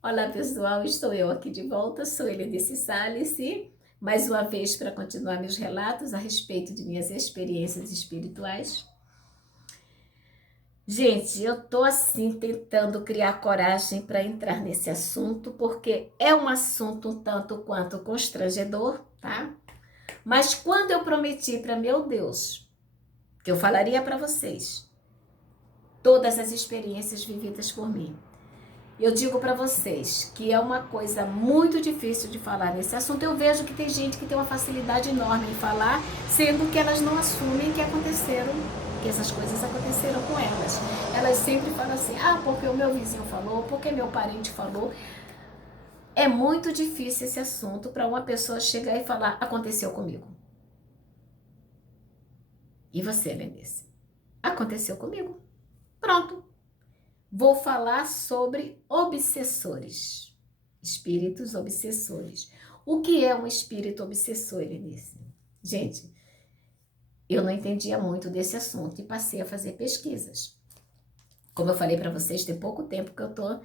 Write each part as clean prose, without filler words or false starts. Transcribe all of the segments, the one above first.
Olá pessoal, estou eu aqui de volta, sou Helenice Salles e mais uma vez para continuar meus relatos a respeito de minhas experiências espirituais. Gente, eu tô assim tentando criar coragem para entrar nesse assunto porque é um assunto um tanto quanto constrangedor, tá? Mas quando eu prometi para meu Deus que eu falaria para vocês todas as experiências vividas por mim, eu digo para vocês que é uma coisa muito difícil de falar nesse assunto. Eu vejo que tem gente que tem uma facilidade enorme em falar, sendo que elas não assumem que aconteceram, que essas coisas aconteceram com elas. Elas sempre falam assim, porque o meu vizinho falou, porque meu parente falou. É muito difícil esse assunto para uma pessoa chegar e falar, aconteceu comigo. E você, Lenice? Aconteceu comigo. Pronto. Vou falar sobre obsessores, espíritos obsessores. O que é um espírito obsessor, Elenice? Gente, eu não entendia muito desse assunto e passei a fazer pesquisas. Como eu falei para vocês, tem pouco tempo que eu estou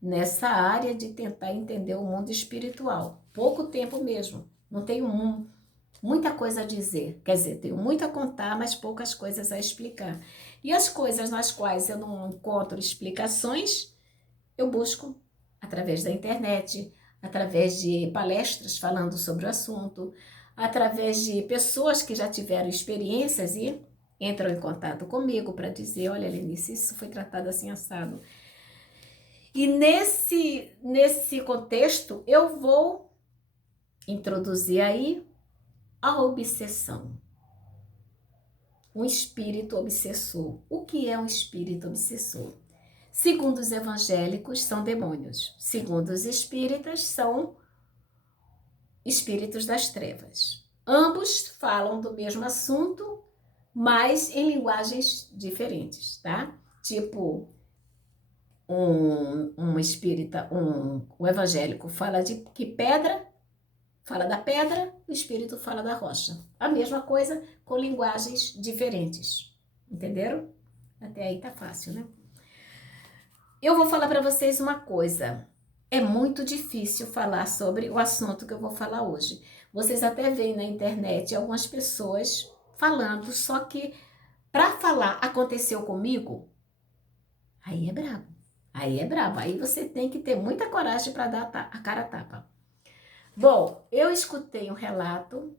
nessa área de tentar entender o mundo espiritual. Pouco tempo mesmo. Não tenho muita coisa a dizer. Quer dizer, tenho muito a contar, mas poucas coisas a explicar. E as coisas nas quais eu não encontro explicações, eu busco através da internet, através de palestras falando sobre o assunto, através de pessoas que já tiveram experiências e entram em contato comigo para dizer, olha, Lenice, isso foi tratado assim assado. E nesse contexto, eu vou introduzir aí a obsessão. Um espírito obsessor. O que é um espírito obsessor? Segundo os evangélicos, são demônios. Segundo os espíritas, são espíritos das trevas. Ambos falam do mesmo assunto, mas em linguagens diferentes, tá? Tipo, um espírita, um evangélico fala de que pedra, fala da pedra, o espírito fala da rocha. A mesma coisa com linguagens diferentes. Entenderam? Até aí tá fácil, né? Eu vou falar para vocês uma coisa. É muito difícil falar sobre o assunto que eu vou falar hoje. Vocês até veem na internet algumas pessoas falando, só que para falar aconteceu comigo, aí é brabo. Aí é brabo. Aí você tem que ter muita coragem para dar a cara a tapa. Bom, eu escutei um relato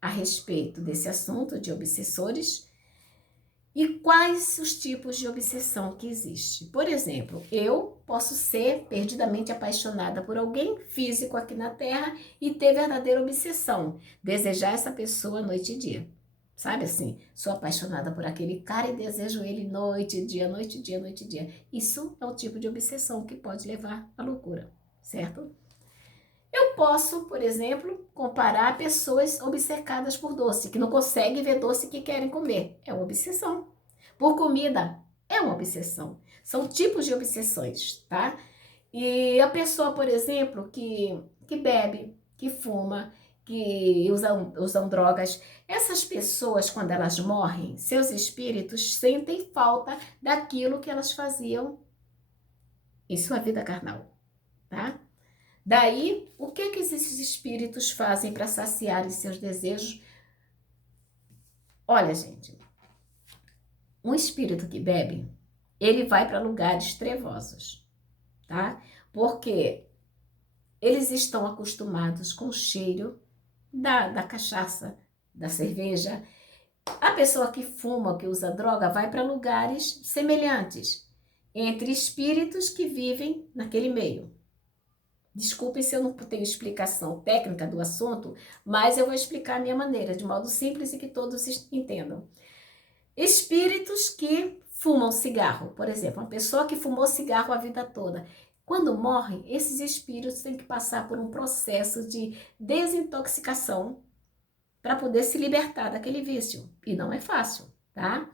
a respeito desse assunto de obsessores. E quais os tipos de obsessão que existe? Por exemplo, eu posso ser perdidamente apaixonada por alguém físico aqui na Terra e ter verdadeira obsessão, desejar essa pessoa noite e dia. Sabe assim, sou apaixonada por aquele cara e desejo ele noite e dia, noite e dia, noite e dia. Isso é o tipo de obsessão que pode levar à loucura, certo? Eu posso, por exemplo, comparar pessoas obcecadas por doce, que não conseguem ver doce que querem comer. É uma obsessão. Por comida, é uma obsessão. São tipos de obsessões, tá? E a pessoa, por exemplo, que bebe, que fuma, que usam drogas, essas pessoas, quando elas morrem, seus espíritos sentem falta daquilo que elas faziam em sua vida carnal, tá? Daí, o que esses espíritos fazem para saciarem seus desejos? Olha, gente, um espírito que bebe, ele vai para lugares trevosos, tá? Porque eles estão acostumados com o cheiro da cachaça, da cerveja. A pessoa que fuma, que usa droga, vai para lugares semelhantes, entre espíritos que vivem naquele meio. Desculpe se eu não tenho explicação técnica do assunto, mas eu vou explicar a minha maneira, de modo simples e que todos entendam. Espíritos que fumam cigarro, por exemplo, uma pessoa que fumou cigarro a vida toda. Quando morre, esses espíritos têm que passar por um processo de desintoxicação para poder se libertar daquele vício. E não é fácil, tá?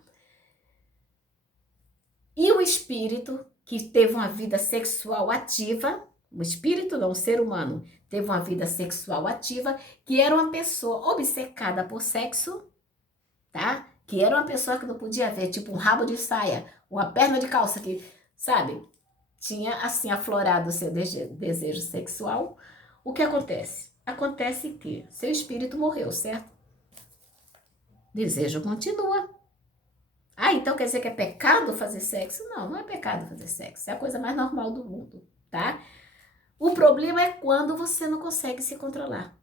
E o espírito que teve uma vida sexual ativa, o espírito não, o ser humano, teve uma vida sexual ativa, que era uma pessoa obcecada por sexo, tá? Que era uma pessoa que não podia ver, tipo um rabo de saia, uma perna de calça que, sabe? tinha assim aflorado o seu desejo sexual, o que acontece? Acontece que seu espírito morreu, certo? Desejo continua. Ah, então quer dizer que é pecado fazer sexo? Não, não é pecado fazer sexo. É a coisa mais normal do mundo, tá? O problema é quando você não consegue se controlar.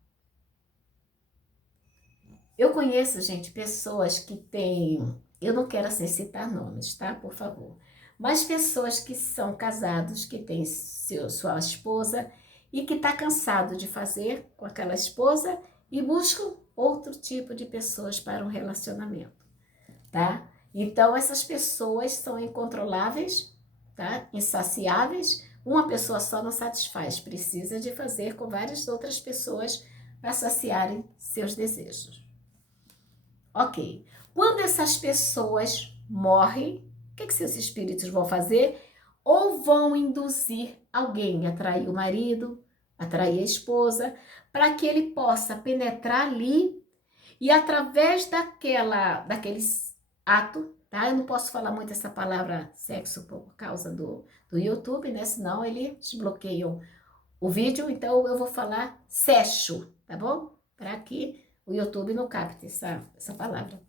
Eu conheço, gente, pessoas que têm... Eu não quero assim citar nomes, tá? Por favor. Mas pessoas que são casados, que têm sua esposa e que está cansado de fazer com aquela esposa e buscam outro tipo de pessoas para um relacionamento, tá? Então, essas pessoas são incontroláveis, tá? Insaciáveis. Uma pessoa só não satisfaz, precisa de fazer com várias outras pessoas para saciarem seus desejos. Ok. Quando essas pessoas morrem, o que seus espíritos vão fazer? Ou vão induzir alguém a trair o marido, a trair a esposa, para que ele possa penetrar ali e através daquele ato, tá? Eu não posso falar muito essa palavra sexo por causa do YouTube, né? Senão ele desbloqueia o vídeo, então eu vou falar sexo, tá bom? Para que o YouTube não capte essa palavra.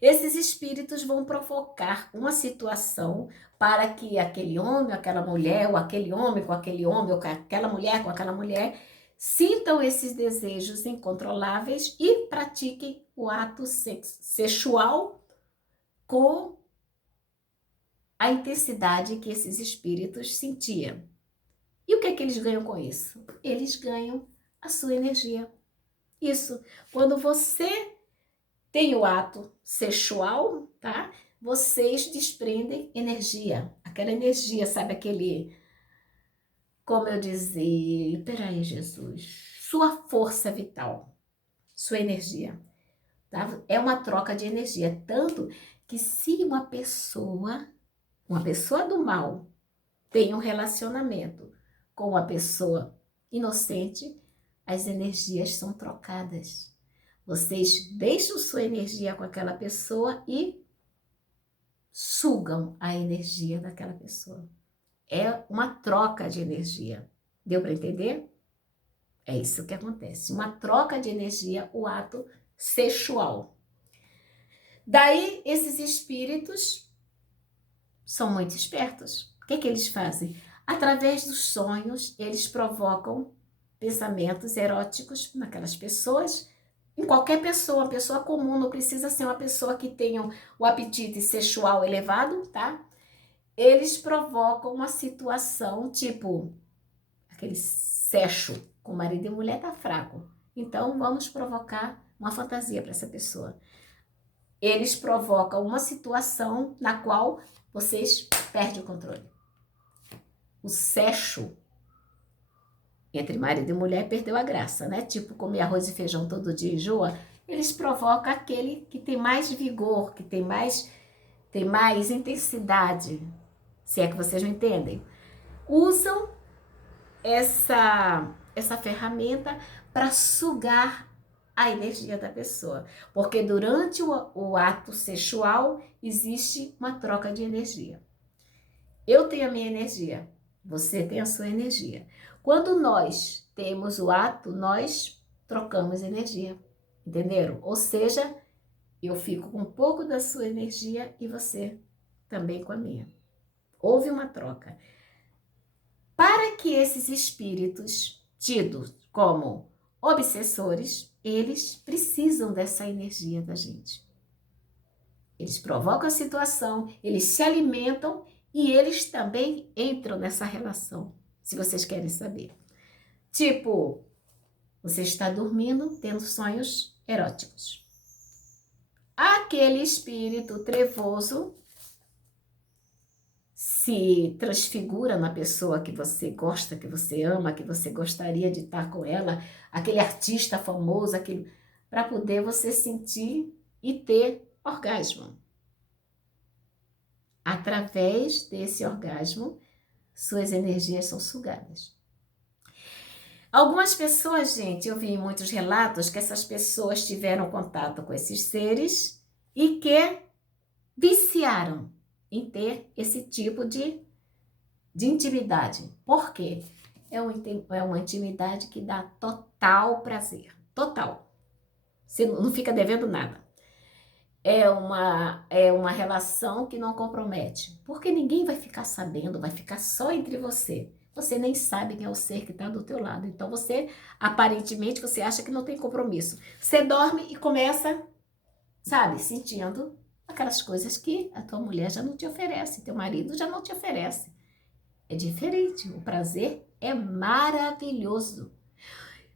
Esses espíritos vão provocar uma situação para que aquele homem, aquela mulher, ou aquele homem com aquele homem, ou aquela mulher com aquela mulher, sintam esses desejos incontroláveis e pratiquem o ato sexual com a intensidade que esses espíritos sentiam. E o que é que eles ganham com isso? Eles ganham a sua energia. Isso, quando você tem o ato sexual, tá? Vocês desprendem energia. Aquela energia, sabe aquele... Como eu dizia... Peraí, Jesus. Sua força vital. Sua energia. Tá? É uma troca de energia. Tanto que se uma pessoa do mal, tem um relacionamento com uma pessoa inocente, as energias são trocadas. Vocês deixam sua energia com aquela pessoa e sugam a energia daquela pessoa. É uma troca de energia. Deu para entender? É isso que acontece. Uma troca de energia, o ato sexual. Daí, esses espíritos são muito espertos. O que eles fazem? Através dos sonhos, eles provocam pensamentos eróticos naquelas pessoas. Em qualquer pessoa, uma pessoa comum, não precisa ser uma pessoa que tenha o apetite sexual elevado, tá? Eles provocam uma situação tipo, aquele sexo com marido e mulher tá fraco. Então, vamos provocar uma fantasia para essa pessoa. Eles provocam uma situação na qual vocês perdem o controle. O sexo entre marido e mulher perdeu a graça, né? Tipo, comer arroz e feijão todo dia enjoa. Eles provocam aquele que tem mais vigor, que tem mais intensidade, se é que vocês me entendem. Usam essa ferramenta para sugar a energia da pessoa, porque durante o ato sexual existe uma troca de energia. Eu tenho a minha energia, você tem a sua energia. Quando nós temos o ato, nós trocamos energia, entenderam? Ou seja, eu fico com um pouco da sua energia e você também com a minha. Houve uma troca. Para que esses espíritos, tidos como obsessores, eles precisam dessa energia da gente. Eles provocam a situação, eles se alimentam e eles também entram nessa relação, se vocês querem saber. Tipo, você está dormindo, tendo sonhos eróticos. Aquele espírito trevoso se transfigura na pessoa que você gosta, que você ama, que você gostaria de estar com ela, aquele artista famoso, para poder você sentir e ter orgasmo. Através desse orgasmo, suas energias são sugadas. Algumas pessoas, gente, eu vi em muitos relatos que essas pessoas tiveram contato com esses seres e que viciaram em ter esse tipo de de intimidade. Por quê? É uma intimidade que dá total prazer. Total. Você não fica devendo nada. É uma relação que não compromete. Porque ninguém vai ficar sabendo, vai ficar só entre você. Você nem sabe quem é o ser que está do teu lado. Então você, aparentemente, você acha que não tem compromisso. Você dorme e começa, sabe, sentindo aquelas coisas que a tua mulher já não te oferece, teu marido já não te oferece. É diferente, o prazer é maravilhoso.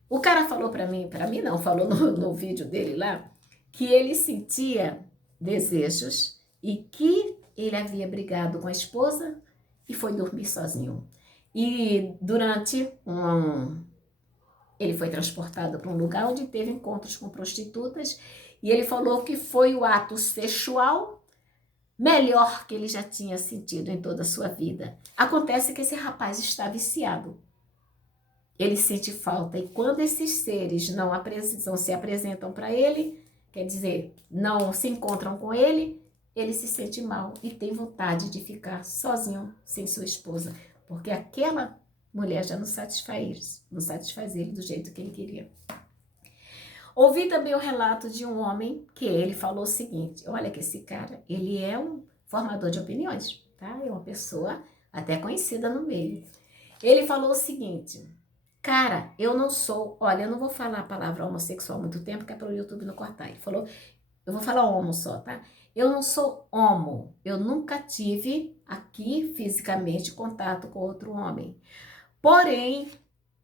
O cara falou para mim não, falou no vídeo dele lá, que ele sentia desejos e que ele havia brigado com a esposa e foi dormir sozinho. E durante ele foi transportado para um lugar onde teve encontros com prostitutas e ele falou que foi o ato sexual melhor que ele já tinha sentido em toda a sua vida. Acontece que esse rapaz está viciado. Ele sente falta e quando esses seres não se apresentam para ele, quer dizer, não se encontram com ele, ele se sente mal e tem vontade de ficar sozinho, sem sua esposa, porque aquela mulher já não satisfaz ele do jeito que ele queria. Ouvi também o relato de um homem que ele falou o seguinte, olha que esse cara, ele é um formador de opiniões, tá? É uma pessoa até conhecida no meio. Ele falou o seguinte, cara, eu não vou falar a palavra homossexual há muito tempo, que é para o YouTube não cortar. Ele falou, eu vou falar homo só, tá? Eu não sou homo, eu nunca tive aqui fisicamente contato com outro homem. Porém,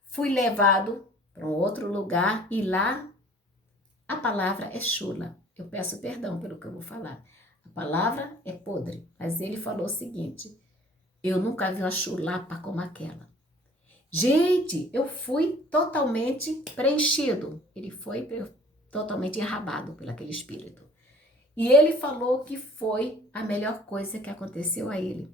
fui levado para um outro lugar e lá a palavra é chula. Eu peço perdão pelo que eu vou falar. A palavra é podre. Mas ele falou o seguinte, eu nunca vi uma chulapa como aquela. Gente, eu fui totalmente preenchido. Ele foi totalmente enrabado por aquele espírito. E ele falou que foi a melhor coisa que aconteceu a ele.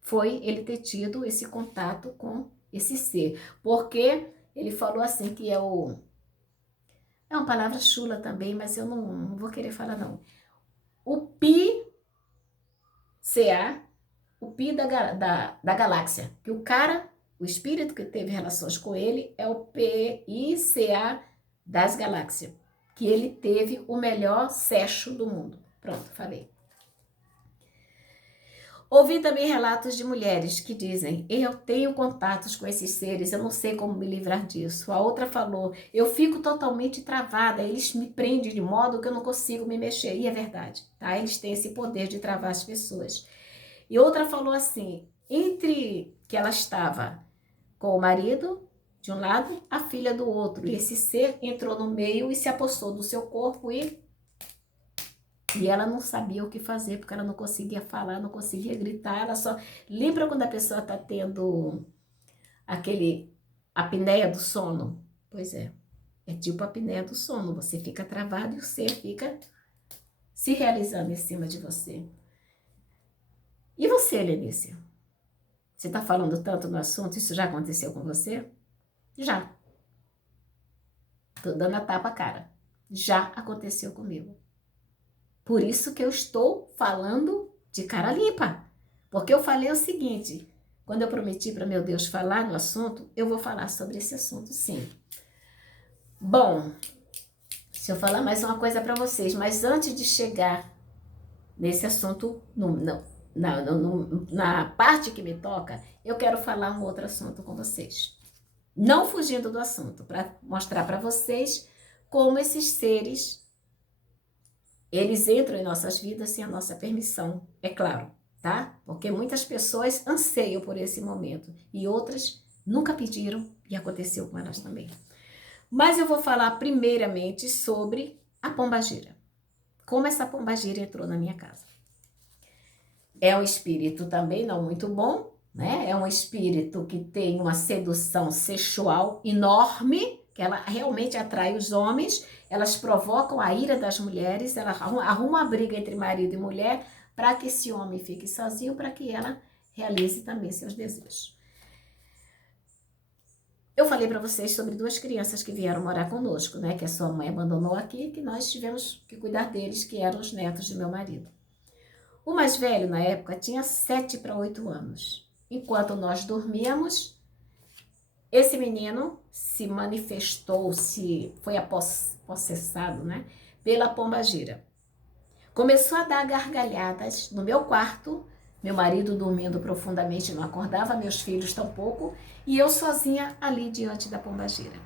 Foi ele ter tido esse contato com esse ser. Porque ele falou assim que é uma palavra chula também, mas eu não vou querer falar não. O Pi, CA, o Pi da galáxia. Que o espírito que teve relações com ele é o PICA das galáxias. Que ele teve o melhor sexo do mundo. Pronto, falei. Ouvi também relatos de mulheres que dizem, eu tenho contatos com esses seres, eu não sei como me livrar disso. A outra falou, eu fico totalmente travada, eles me prendem de modo que eu não consigo me mexer. E é verdade, tá? Eles têm esse poder de travar as pessoas. E outra falou assim, entre que ela estava com o marido de um lado, a filha do outro. E esse ser entrou no meio e se apossou do seu corpo e ela não sabia o que fazer, porque ela não conseguia falar, não conseguia gritar, ela só... Lembra quando a pessoa está tendo a apneia do sono? Pois é tipo a apneia do sono, você fica travado e o ser fica se realizando em cima de você. E você, Lenícia? Você está falando tanto no assunto, isso já aconteceu com você? Já. Tô dando a tapa à cara. Já aconteceu comigo. Por isso que eu estou falando de cara limpa. Porque eu falei o seguinte, quando eu prometi para meu Deus falar no assunto, eu vou falar sobre esse assunto sim. Bom, deixa eu falar mais uma coisa para vocês, mas antes de chegar nesse assunto, na parte que me toca, eu quero falar um outro assunto com vocês. Não fugindo do assunto, para mostrar para vocês como esses seres, eles entram em nossas vidas sem a nossa permissão, é claro, tá? Porque muitas pessoas anseiam por esse momento e outras nunca pediram e aconteceu com elas também. Mas eu vou falar primeiramente sobre a pombagira. Como essa pombagira entrou na minha casa. É um espírito também não muito bom, né? É um espírito que tem uma sedução sexual enorme, que ela realmente atrai os homens, elas provocam a ira das mulheres, ela arruma uma briga entre marido e mulher para que esse homem fique sozinho, para que ela realize também seus desejos. Eu falei para vocês sobre 2 crianças que vieram morar conosco, né? Que a sua mãe abandonou aqui, que nós tivemos que cuidar deles, que eram os netos de meu marido. O mais velho, na época, tinha 7 para 8 anos. enquanto nós dormíamos, esse menino se manifestou, foi possessado, né, pela pombagira. Começou a dar gargalhadas no meu quarto, meu marido dormindo profundamente, não acordava, meus filhos tampouco, e eu sozinha ali diante da pombagira.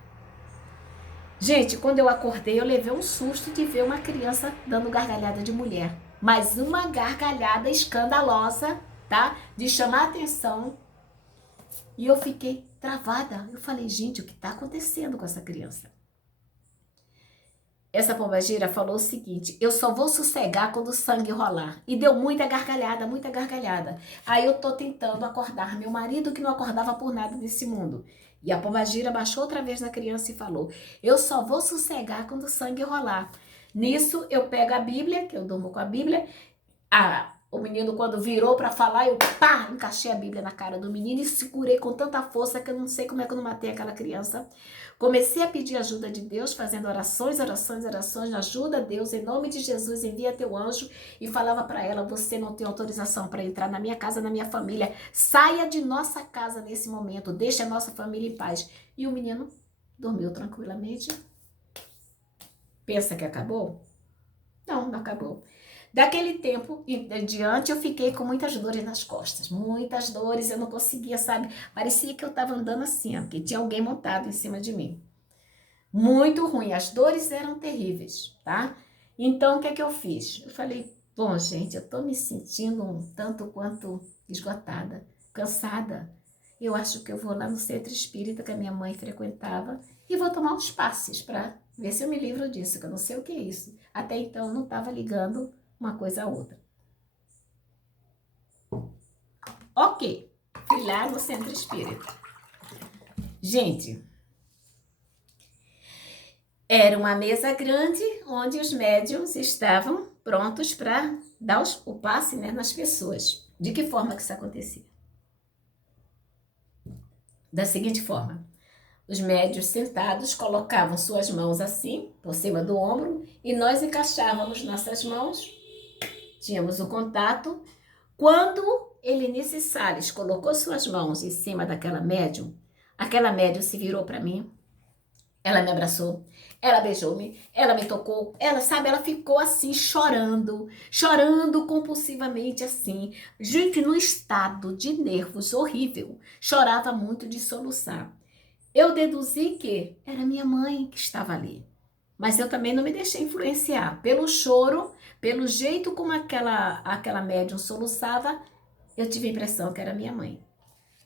Gente, quando eu acordei, eu levei um susto de ver uma criança dando gargalhada de mulher. Mas uma gargalhada escandalosa, tá? De chamar a atenção. E eu fiquei travada. Eu falei, gente, o que está acontecendo com essa criança? Essa pombagira falou o seguinte, eu só vou sossegar quando o sangue rolar. E deu muita gargalhada, muita gargalhada. Aí eu tô tentando acordar meu marido, que não acordava por nada nesse mundo. E a pombagira baixou outra vez na criança e falou, eu só vou sossegar quando o sangue rolar. Nisso, eu pego a Bíblia, que eu durmo com a Bíblia, o menino, quando virou para falar, eu encaixei a Bíblia na cara do menino e segurei com tanta força que eu não sei como é que eu não matei aquela criança. Comecei a pedir ajuda de Deus, fazendo orações, ajuda a Deus, em nome de Jesus, envia teu anjo, e falava para ela, você não tem autorização para entrar na minha casa, na minha família, saia de nossa casa nesse momento, deixe a nossa família em paz. E o menino dormiu tranquilamente. Pensa que acabou? Não, não acabou. Daquele tempo em diante, eu fiquei com muitas dores nas costas, muitas dores, eu não conseguia, sabe? Parecia que eu estava andando assim, ó, que tinha alguém montado em cima de mim. Muito ruim, as dores eram terríveis, tá? Então, o que é que eu fiz? Eu falei, bom, gente, eu tô me sentindo um tanto quanto esgotada, cansada. Eu acho que eu vou lá no centro espírita que a minha mãe frequentava e vou tomar uns passes para ver se eu me livro disso, que eu não sei o que é isso. Até então, eu não estava ligando uma coisa a outra. Ok, fui lá no centro espírita. Gente, era uma mesa grande onde os médiuns estavam prontos para dar o passe, né, nas pessoas. De que forma que isso acontecia? Da seguinte forma, os médiuns sentados colocavam suas mãos assim, por cima do ombro, e nós encaixávamos nossas mãos, tínhamos o contato. Quando Helenice Salles colocou suas mãos em cima daquela médium, aquela médium se virou para mim, ela me abraçou, ela beijou-me, ela me tocou, ela, sabe, ela ficou assim, chorando, chorando compulsivamente assim. Gente, num estado de nervos horrível, chorava muito de soluçar. Eu deduzi que era minha mãe que estava ali. Mas eu também não me deixei influenciar pelo choro, pelo jeito como aquela médium soluçava, eu tive a impressão que era minha mãe.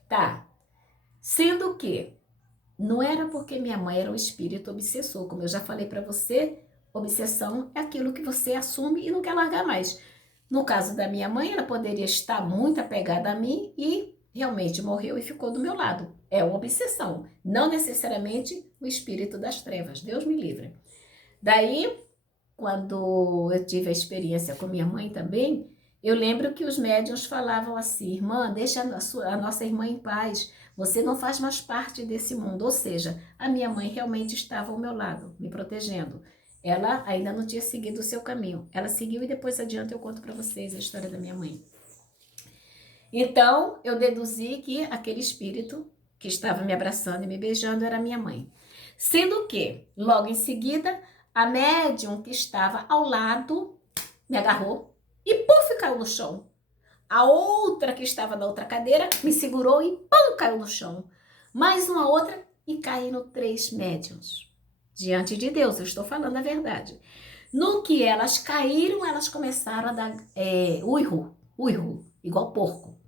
Tá, sendo que não era porque minha mãe era um espírito obsessor, como eu já falei para você, obsessão é aquilo que você assume e não quer largar mais. No caso da minha mãe, ela poderia estar muito apegada a mim e realmente morreu e ficou do meu lado. É uma obsessão, não necessariamente o espírito das trevas, Deus me livre. Daí, quando eu tive a experiência com minha mãe também, eu lembro que os médiuns falavam assim, irmã, deixa a nossa irmã em paz, você não faz mais parte desse mundo. Ou seja, a minha mãe realmente estava ao meu lado, me protegendo. Ela ainda não tinha seguido o seu caminho. Ela seguiu e depois adiante eu conto para vocês a história da minha mãe. Então, eu deduzi que aquele espírito que estava me abraçando e me beijando era minha mãe. Sendo que, logo em seguida, a médium que estava ao lado me agarrou e puf, caiu no chão. A outra que estava na outra cadeira me segurou e pum, caiu no chão. Mais uma outra e caíram 3 médiuns. Diante de Deus, eu estou falando a verdade. No que elas caíram, elas começaram a dar uivo, igual porco,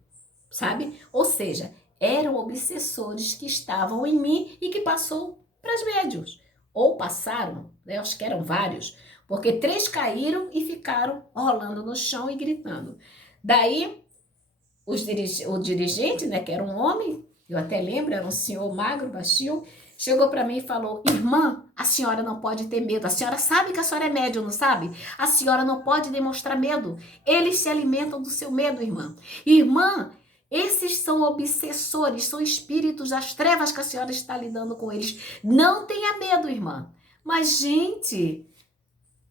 sabe? Ou seja, eram obsessores que estavam em mim e que passou para as médiuns. Ou passaram, né? Acho que eram vários, porque 3 caíram e ficaram rolando no chão e gritando. Daí, o dirigente, né, que era um homem, eu até lembro, era um senhor magro, baixinho, chegou para mim e falou, irmã, a senhora não pode ter medo, a senhora sabe que a senhora é médium, não sabe? A senhora não pode demonstrar medo, eles se alimentam do seu medo, irmã. Irmã, esses são obsessores, são espíritos das trevas que a senhora está lidando com eles. Não tenha medo, irmã. Mas, gente,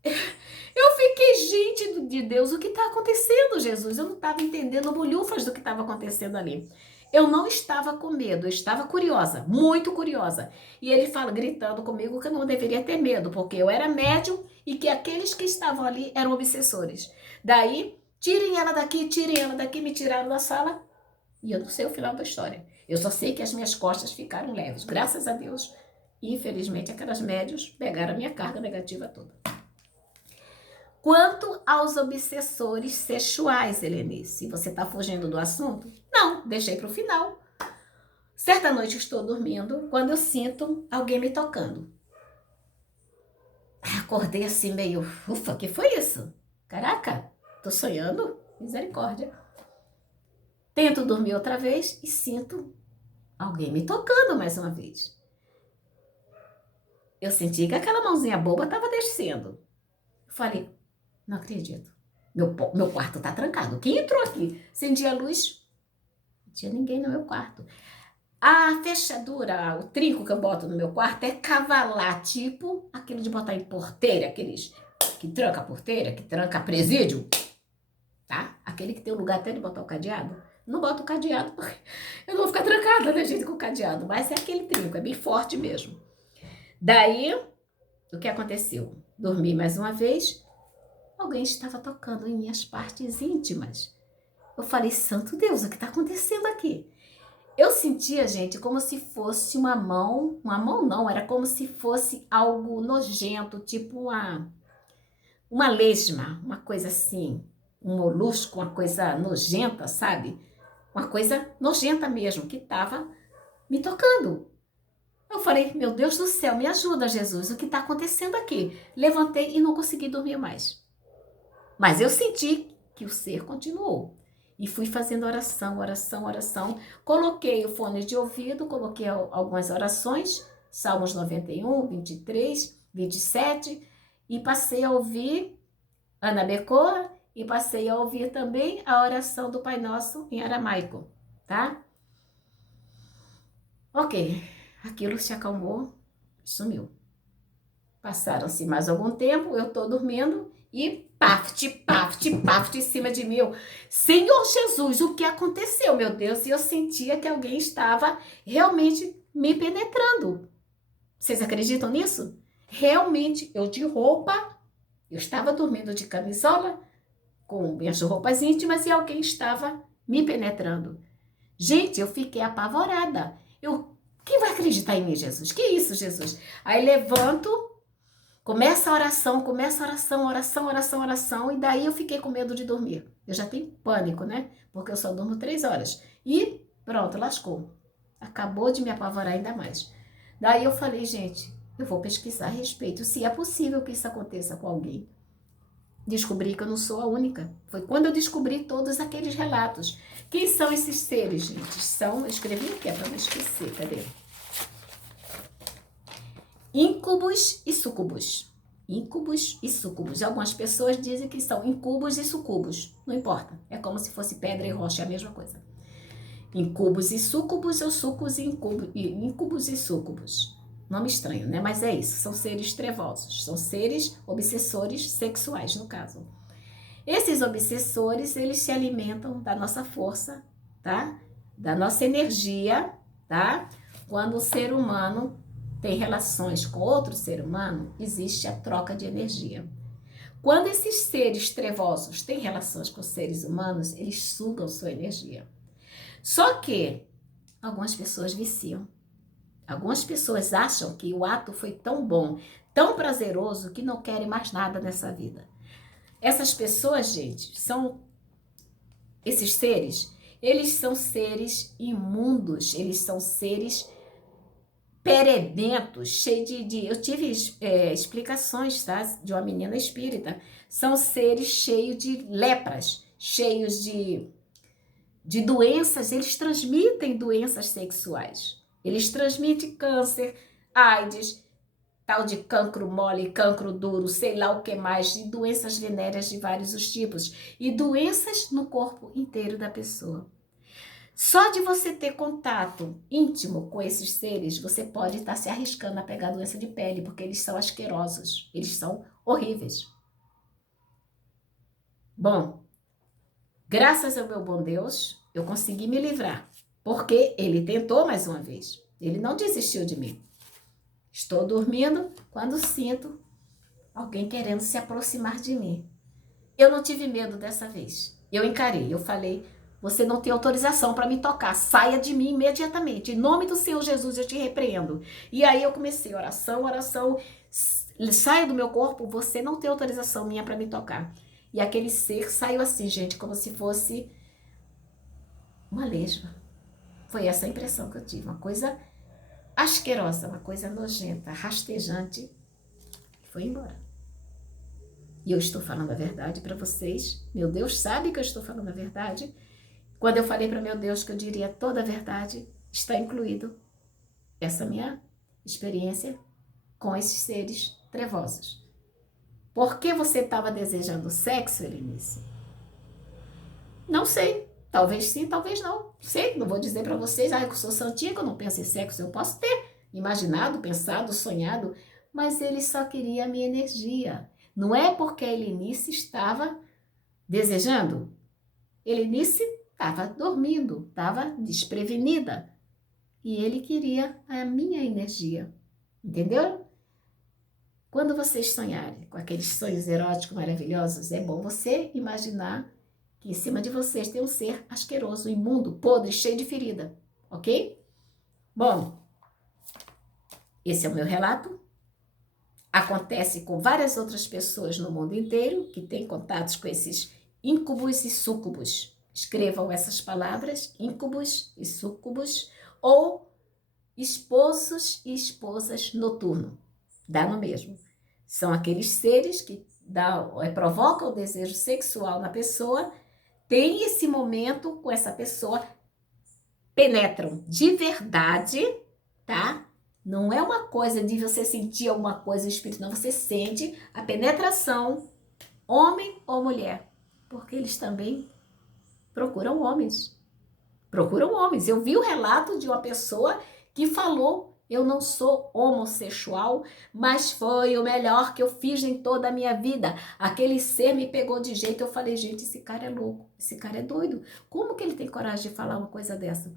eu fiquei, gente de Deus, o que está acontecendo, Jesus? Eu não estava entendendo bolhufas do que estava acontecendo ali. Eu não estava com medo, eu estava curiosa, muito curiosa. E ele fala, gritando comigo que eu não deveria ter medo, porque eu era médium e que aqueles que estavam ali eram obsessores. Daí, tirem ela daqui, me tiraram da sala e eu não sei o final da história. Eu só sei que as minhas costas ficaram leves, graças a Deus. Infelizmente, aquelas médios pegaram a minha carga negativa toda. Quanto aos obsessores sexuais, Helenice, se você está fugindo do assunto, não, deixei para o final. Certa noite eu estou dormindo, quando eu sinto alguém me tocando. Acordei assim meio, ufa, que foi isso? Caraca, tô sonhando? Misericórdia. Tento dormir outra vez e sinto alguém me tocando mais uma vez. Eu senti que aquela mãozinha boba estava descendo. Falei, não acredito. Meu quarto tá trancado. Quem entrou aqui? Acendi a luz. Não tinha ninguém no meu quarto. A fechadura, o trinco que eu boto no meu quarto é cavalar, tipo aquele de botar em porteira, aqueles que tranca a porteira, que tranca presídio, tá? Aquele que tem um lugar até de botar o cadeado. Não boto o cadeado porque eu não vou ficar trancada, né, gente, com o cadeado. Mas é aquele trinco, é bem forte mesmo. Daí, o que aconteceu? Dormi mais uma vez, alguém estava tocando em minhas partes íntimas. Eu falei, santo Deus, o que está acontecendo aqui? Eu sentia, gente, como se fosse uma mão não, era como se fosse algo nojento, tipo uma lesma, uma coisa assim, um molusco, uma coisa nojenta, sabe? Uma coisa nojenta mesmo, que estava me tocando. Eu falei, meu Deus do céu, me ajuda, Jesus, o que está acontecendo aqui? Levantei e não consegui dormir mais. Mas eu senti que o ser continuou. E fui fazendo oração, oração, oração. Coloquei o fone de ouvido, coloquei algumas orações, Salmos 91, 23, 27, e passei a ouvir Ana Becoa e passei a ouvir também a oração do Pai Nosso em aramaico, tá? Ok, aquilo se acalmou, sumiu. Passaram-se mais algum tempo, eu tô dormindo e paft, paft, paft em cima de mim. Senhor Jesus, o que aconteceu, meu Deus? E eu sentia que alguém estava realmente me penetrando. Vocês acreditam nisso? Realmente, eu de roupa, eu estava dormindo de camisola, com minhas roupas íntimas e alguém estava me penetrando. Gente, eu fiquei apavorada. Quem vai acreditar em mim, Jesus? Que isso, Jesus? Aí levanto. Começa a oração, oração, oração, oração, e daí eu fiquei com medo de dormir. Eu já tenho pânico, né? Porque eu só durmo 3 horas. E pronto, lascou. Acabou de me apavorar ainda mais. Daí eu falei, gente, eu vou pesquisar a respeito, se é possível que isso aconteça com alguém. Descobri que eu não sou a única. Foi quando eu descobri todos aqueles relatos. Quem são esses seres, gente? Eu escrevi aqui, para não esquecer, cadê? Íncubos e súcubos. Íncubos e súcubos. Algumas pessoas dizem que são incubos e sucubos. Não importa. É como se fosse pedra e rocha, é a mesma coisa. Incubos e súcubos ou sucos e íncubos e súcubos. Nome estranho, né? Mas é isso. São seres trevosos. São seres obsessores sexuais, no caso. Esses obsessores, eles se alimentam da nossa força, tá? Da nossa energia, tá? Quando o ser humano tem relações com outro ser humano, existe a troca de energia. Quando esses seres trevosos têm relações com seres humanos, eles sugam sua energia. Só que algumas pessoas viciam. Algumas pessoas acham que o ato foi tão bom, tão prazeroso, que não querem mais nada nessa vida. Essas pessoas, gente, esses seres, eles são seres imundos, eles são seres perebentos, cheios eu tive explicações, tá? De uma menina espírita. São seres cheios de lepras, cheios de doenças, eles transmitem doenças sexuais. Eles transmitem câncer, AIDS, tal de cancro mole, cancro duro, sei lá o que mais, e doenças venéreas de vários os tipos. E doenças no corpo inteiro da pessoa. Só de você ter contato íntimo com esses seres, você pode estar se arriscando a pegar doença de pele, porque eles são asquerosos, eles são horríveis. Bom, graças ao meu bom Deus, eu consegui me livrar. Porque ele tentou mais uma vez. Ele não desistiu de mim. Estou dormindo quando sinto alguém querendo se aproximar de mim. Eu não tive medo dessa vez. Eu encarei, eu falei, você não tem autorização para me tocar, saia de mim imediatamente. Em nome do Senhor Jesus eu te repreendo. E aí eu comecei oração, saia do meu corpo, você não tem autorização minha para me tocar. E aquele ser saiu assim, gente, como se fosse uma lesma. Foi essa a impressão que eu tive, uma coisa asquerosa, uma coisa nojenta, rastejante, foi embora. E eu estou falando a verdade para vocês. Meu Deus sabe que eu estou falando a verdade. Quando eu falei para meu Deus que eu diria toda a verdade, está incluído essa minha experiência com esses seres trevosos. Por que você estava desejando sexo, Elinice? Não sei. Talvez sim, talvez não. Sei, não vou dizer para vocês, eu sou santinha, que eu não penso em sexo. Eu posso ter imaginado, pensado, sonhado, mas ele só queria a minha energia. Não é porque a Elinice estava desejando. Elinice estava dormindo, estava desprevenida. E ele queria a minha energia. Entendeu? Quando vocês sonharem com aqueles sonhos eróticos maravilhosos, é bom você imaginar que em cima de vocês tem um ser asqueroso, imundo, podre, cheio de ferida. Ok? Bom, esse é o meu relato. Acontece com várias outras pessoas no mundo inteiro que têm contatos com esses íncubos e súcubos. Escrevam essas palavras, íncubos e súcubos, ou esposos e esposas noturno. Dá no mesmo. São aqueles seres que provocam o desejo sexual na pessoa, tem esse momento com essa pessoa, penetram de verdade, tá? Não é uma coisa de você sentir alguma coisa no espírito, não. Você sente a penetração, homem ou mulher. Porque eles também procuram homens. Procuram homens. Eu vi o relato de uma pessoa que falou, eu não sou homossexual, mas foi o melhor que eu fiz em toda a minha vida. Aquele ser me pegou de jeito, eu falei, gente, esse cara é louco, esse cara é doido. Como que ele tem coragem de falar uma coisa dessa?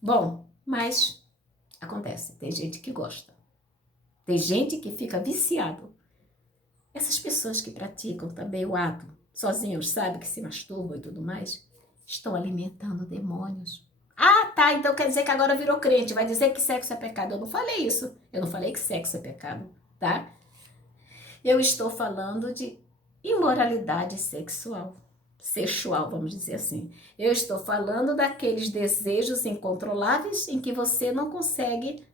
Bom, mas acontece, tem gente que gosta. Tem gente que fica viciado. Essas pessoas que praticam também o ato sozinhos, sabe, que se masturbam e tudo mais, estão alimentando demônios. Ah, tá, então quer dizer que agora virou crente, vai dizer que sexo é pecado. Eu não falei isso. Eu não falei que sexo é pecado, tá? Eu estou falando de imoralidade sexual, vamos dizer assim. Eu estou falando daqueles desejos incontroláveis em que você não consegue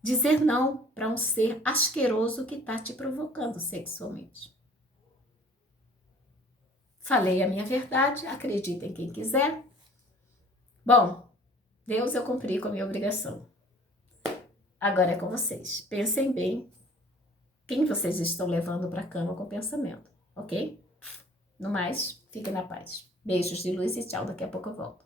dizer não para um ser asqueroso que está te provocando sexualmente. Falei a minha verdade, acreditem quem quiser. Bom, Deus, eu cumpri com a minha obrigação. Agora é com vocês. Pensem bem quem vocês estão levando para a cama com o pensamento, ok? No mais, fiquem na paz. Beijos de luz e tchau, daqui a pouco eu volto.